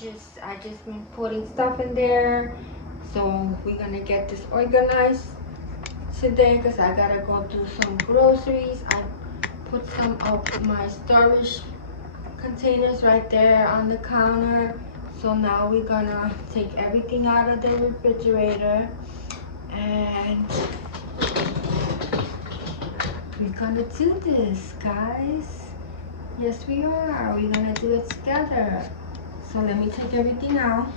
I just been putting stuff in there. So we're gonna get this organized today because I gotta go do some groceries. I put some of my storage containers right there on the counter. So now we're gonna take everything out of the refrigerator and we're gonna do this, guys. Yes, we are. We're gonna do it together. So let me take everything out.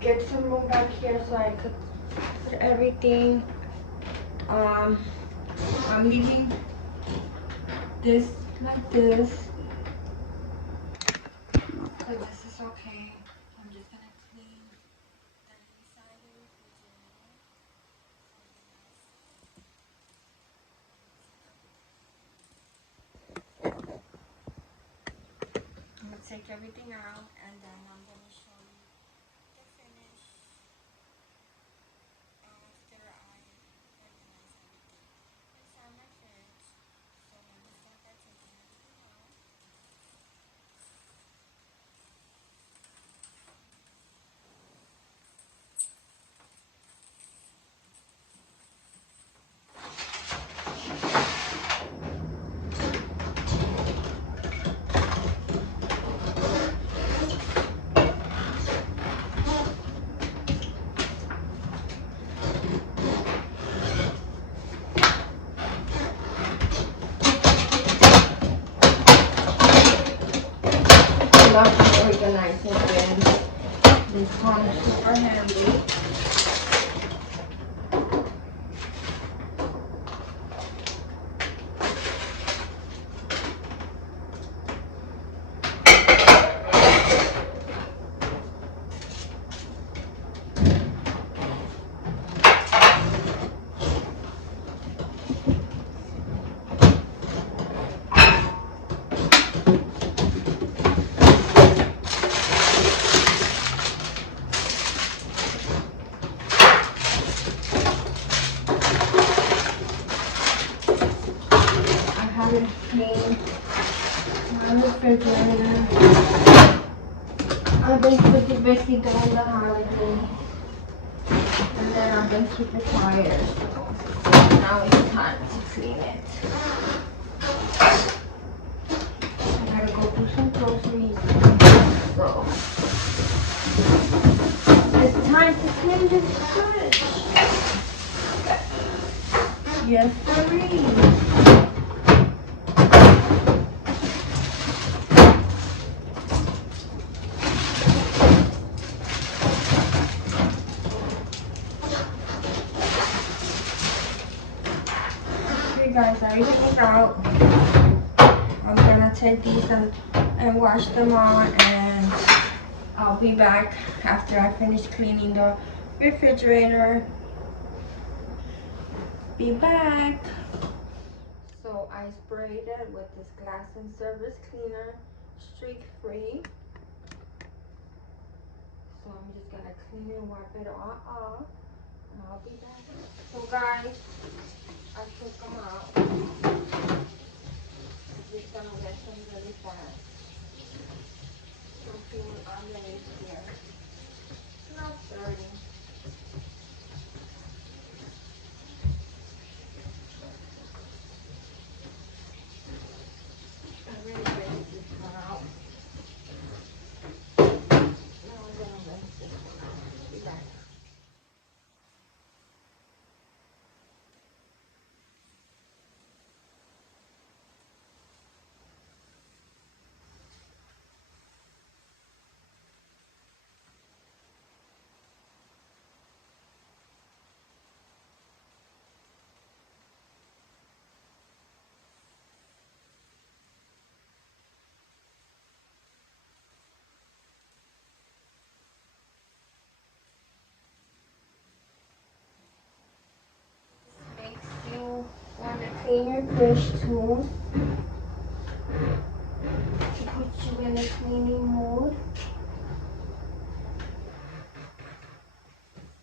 Get some room back here so I could put everything. I'm leaving this like this. So this is okay. I'm just gonna clean the inside of the refrigerator. I'm gonna take everything out and then I'm gonna show you the finish after I organize everything inside my fridge. So let me start by taking everything out. I love organizing things. This one is super handy. I haven't cleaned my refrigerator. I've been pretty busy during the holiday. And then I've been super tired. So now it's time to clean it. I gotta go do some groceries. So it's time to clean this fridge. Yes, sirree. Okay guys, everything is out. I'm gonna take these and wash them all, and I'll be back after I finish cleaning the refrigerator. Be back. So I sprayed it with this glass and service cleaner, streak free. So I'm just gonna clean and wipe it all off, and I'll be back. So guys, I took them out. I'm just gonna wet them really fast. Something underneath here. It's not dirty. I'm really ready this one out. Now I'm gonna rinse this one out. Be back. Makes you want to clean your fridge too, to put you in a cleaning mood.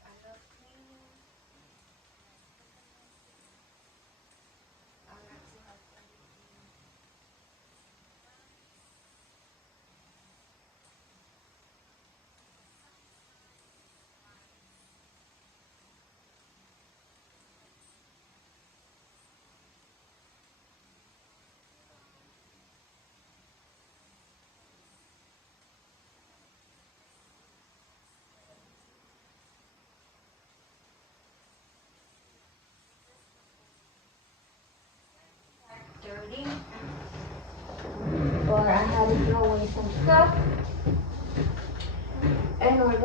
I love cleaning. I like to have everything.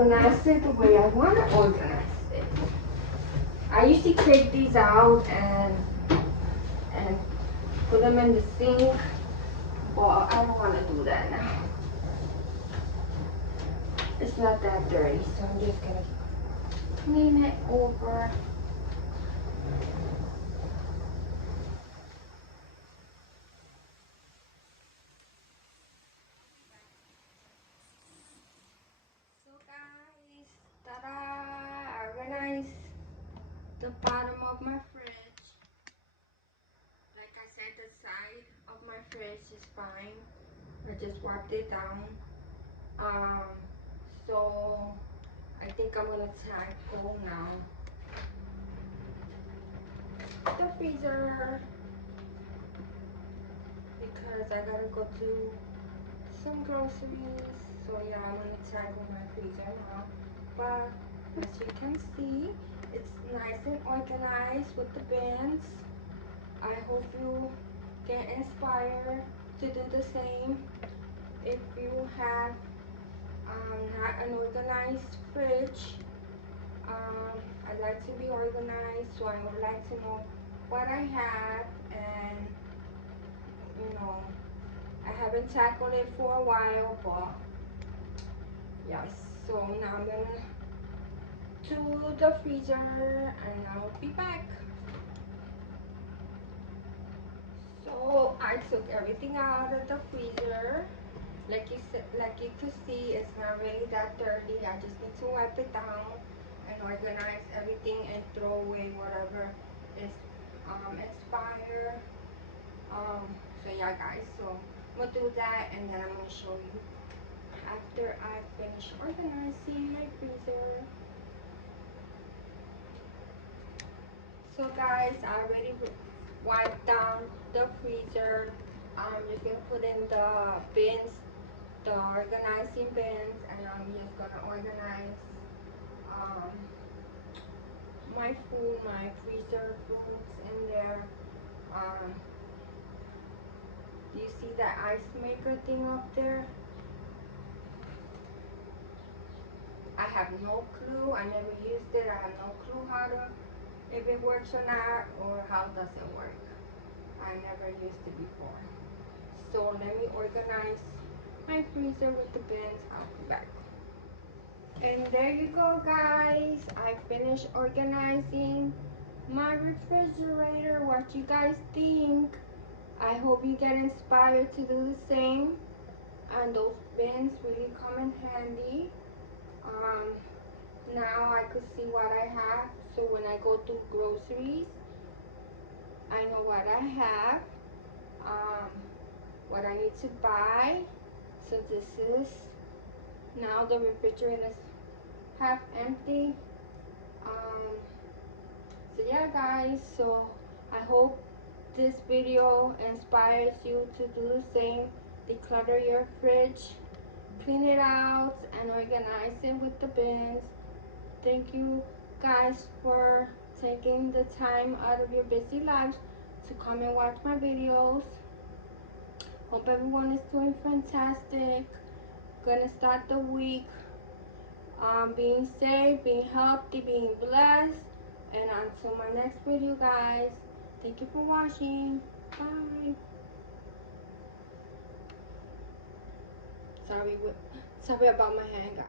organize it the way I want to organize it. I usually take these out and put them in the sink, but I don't want to do that now. It's not that dirty, so I'm just gonna clean it over. So guys, ta-da! I organized the bottom of my fridge. Like I said, the side of my fridge is fine. I just wiped it down. So I think I'm gonna tackle now the freezer because I gotta go do some groceries. So yeah, I'm gonna tackle my freezer now. But as you can see, it's nice and organized with the bins. I hope you get inspired to do the same. If you have not an organized fridge, I'd like to be organized, so I would like to know what I have, and you know, I haven't tackled it for a while, but yes. So now I'm gonna to the freezer and I'll be back. So I took everything out of the freezer. Like you could see, it's not really that dirty. I just need to wipe it down and organize everything and throw away whatever is expired. So yeah, guys. So I'm gonna do that and then I'm gonna show you after I finish organizing my freezer. So guys, I already wiped down the freezer. I'm just gonna put in the bins, the organizing bins, and I'm just gonna organize um, my food, my freezer foods in there. Um, do you see that ice maker thing up there? I have no clue. I never used it. I have no clue if it works or not, or how does it work. I never used it before. So let me organize my freezer with the bins. I'll be back. And there you go, guys. I finished organizing my refrigerator. What you guys think? I hope you get inspired to do the same. And those bins really come in handy. Now I could see what I have. So when I go to groceries, I know what I have. What I need to buy. So this is now the refrigerator is half empty. So yeah, guys, so I hope this video inspires you to do the same. Declutter your fridge, clean it out, and organize it with the bins. Thank you guys for taking the time out of your busy lives to come and watch my videos. Hope everyone is doing fantastic. Gonna start the week being safe, being healthy, being blessed. And until my next video, guys, thank you for watching. Bye. Sorry about my hand, guys.